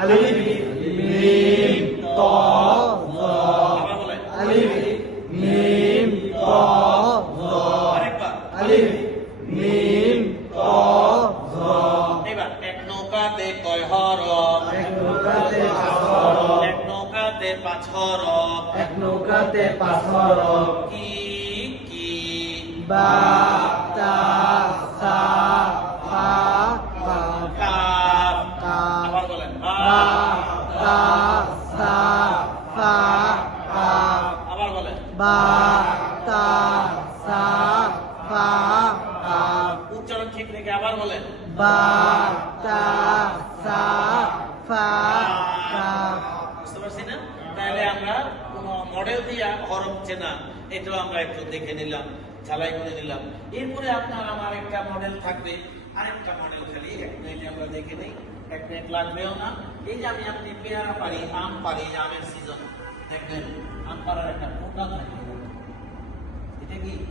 আলিফ মিম ত জ আবার বলেন আলিফ মিম ত জ আরেকবার আলিফ মিম ত জ এবার এক নৌকাতে কয় হরফ এক নৌকাতে পাঁচ হরফ এক নৌকাতে পাঁচ হরফ এক নৌকাতে পাঁচ হরফ কি কি বা তা সা ফা ফা কাফ কাফ আবার বলেন বা তা সা ফা কাফ আবার বলেন বা তা সা ফা কাফ উচ্চারণ ঠিক রেখে আবার বলেন বা তা সা ফা কাফ বুঝতে পারছি না? তাহলে আমরা কোনো মডেল দিয়ে হরফ চেনা এটাও আমরা একটু দেখে নিলাম, ঝালাই করে নিলাম। এরপরে আপনার আমার একটা মডেল থাকবে, আরেকটা মডেল খালি 1 মিনিটে আমরা দেখে নিই, 1 মিনিট লাগবেও না। এই যে আমি আপনি পেয়ারা পারি, আম পারি, যে আমের সিজন দেখবেন আম পাড়ার একটা পোকা থাকে, এটা কি